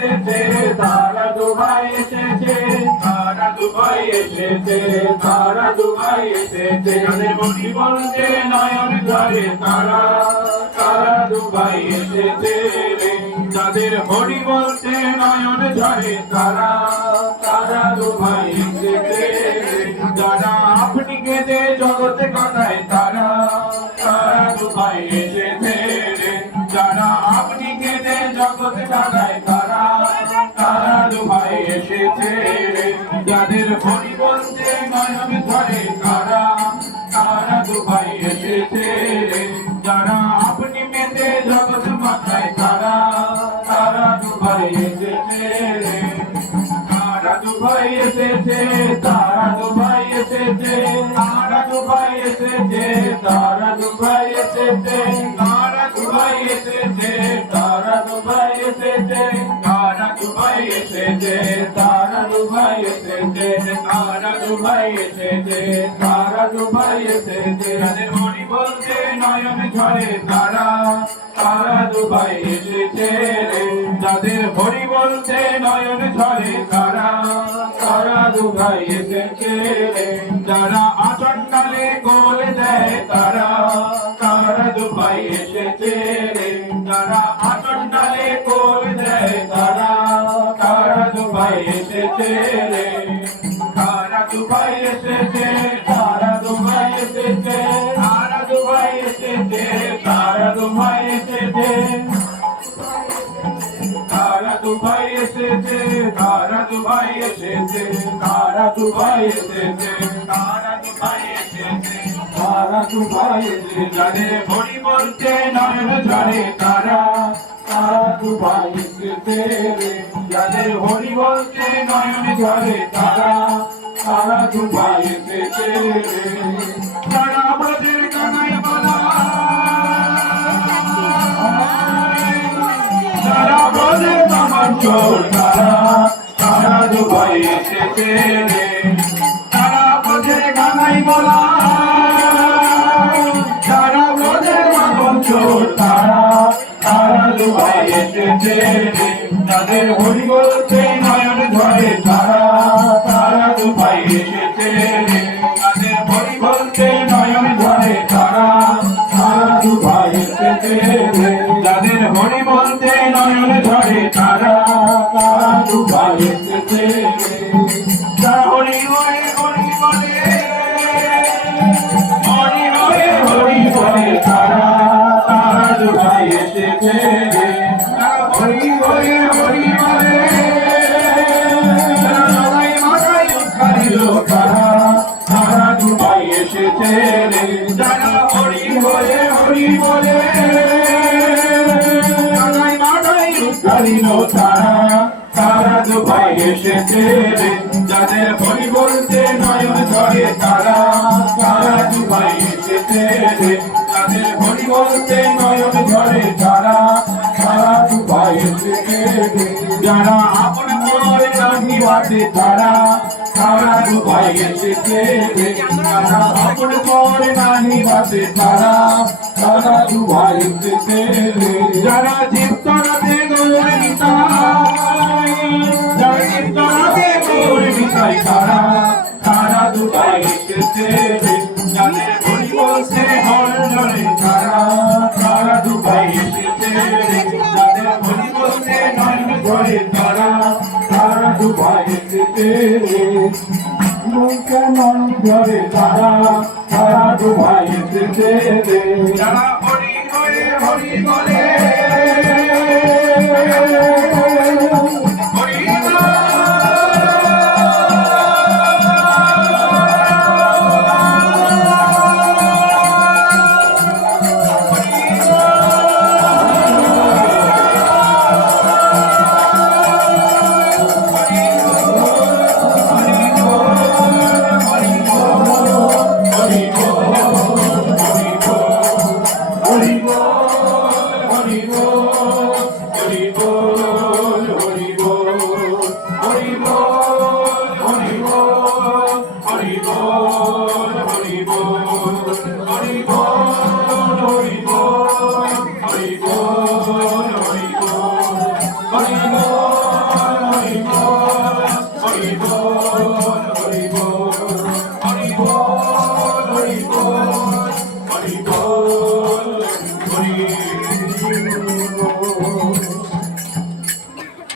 এসেছে তারা দুভাই এসেছে তারা দুভাই এসেছে তারা দুভাই এসেছে যাদের মনি বলতে নয়ন ঝরে তারা তারা দুভাই এসেছে যাদের হরি বলতে নয়ন ঝরে তারা তারা দুভাই এসেছে যারা আপনি কেঁদে জগতে কাটায় তারা তারা দুভাই এসেছে যারা আপনি কেঁদে জগতে কাটায় তারা তারা দুভাই এসেছে যাদের হরি বলতে নয়ন ঝরে তারা তারা দুভাই এসেছে যারা আপনি মেতে জগৎ মাথায় তারা তারা দুভাই এসেছে তারা দুভাই এসেছে তারা দুভাই এসেছে তারা দুভাই এসেছে তারা দুভাই এসেছে তারা দুভাই এসেছে তারা দুভাই এসেছে তারা দুভাই এসেছে তারা দুভাই এসেছে তারা দুভাই এসেছে তারা দুভাই এসেছে যাদের মনি বলতে নয়ন ঝরে তারা তারা দুভাই এসেছে যাদের হরি বলতে নয়ন ঝরে তারা তারা দুভাই এসেছে যারা আচণ্ডালে গোল দেয় তারা তারা দুভাই এসেছে যারা আচণ্ডালে গোল দেয় তারা তারা দুভাই এসেছে তারা দুভাই এসেছে তারা দুভাই এসেছে তারা দুভাই এসেছে তারা দুভাই এসেছে তারা দুভাই এসেছে তারা দুভাই এসেছে তারা দুভাই এসেছে তারা দুভাই এসেছে তারা দুভাই এসেছে যাদের হরি বলতে নয়ন ঝরে তারা তারা দুভাই এসেছে যাদের হরি বলতে নয়ন ঝরে তারা তারা দুভাই এসেছে তারা আমাদের কানাই বলা তারা বলে আমার চোর তারা তারা দুভাই এসেছে তারা বোঝে গানাই বলা তারা বোঝে আমার চোর তারা তারা দুভাই এসেছে তাদের হরি বলতে নয়ন ঝরে তারা তারা দুভাই এসেছে তাদের হরি বলতে নয়ন ঝরে তারা তারা দুভাই এসেছে যাদের হরি বলতে নয়ন ঝরে তারা তারা দুভাই এসেছে তারা হরি হয়ে হরি বলে হরি হয়ে হরি বলে তারা তারা দুভাই এসেছে তারা হরি হয়ে হরি বলে সবাই মাথায় উৎখারিল তারা তারা দুভাই এসেছে যারা হরি হয়ে হরি বলে তারা তারা দুভাই এসেছে যাদের হরি বলতে নয়ন ঝরে তারা তারা দুভাই এসেছে যাদের হরি বলতে নয়ন ঝরে তারা তারা দুভাই এসেছে যারা আপন করে নাহি বাতে তারা তারা দুভাই এসেছে যারা আপন করে নাহি বাতে তারা তারা দুভাই এসেছে যারা জীবতরাতে গৌর নিতাই যারা জীবতরাতে গৌর নিতাই তারা তারা দুভাই এসেছে যাদের হরি বলতে হর ঝরে তারা তারা দুভাই এসেছে যাদের হরি বলতে নয়ন ঝরে তারা তারা দুভাই এসেছে বলতে নয়ন ঝরে তারা তারা দুভাই এসেছে যারা হরি হয়ে হরি বলে হরি বল হরি বল হরি বল হরি বল হরি বল হরি বল হরি বল হরি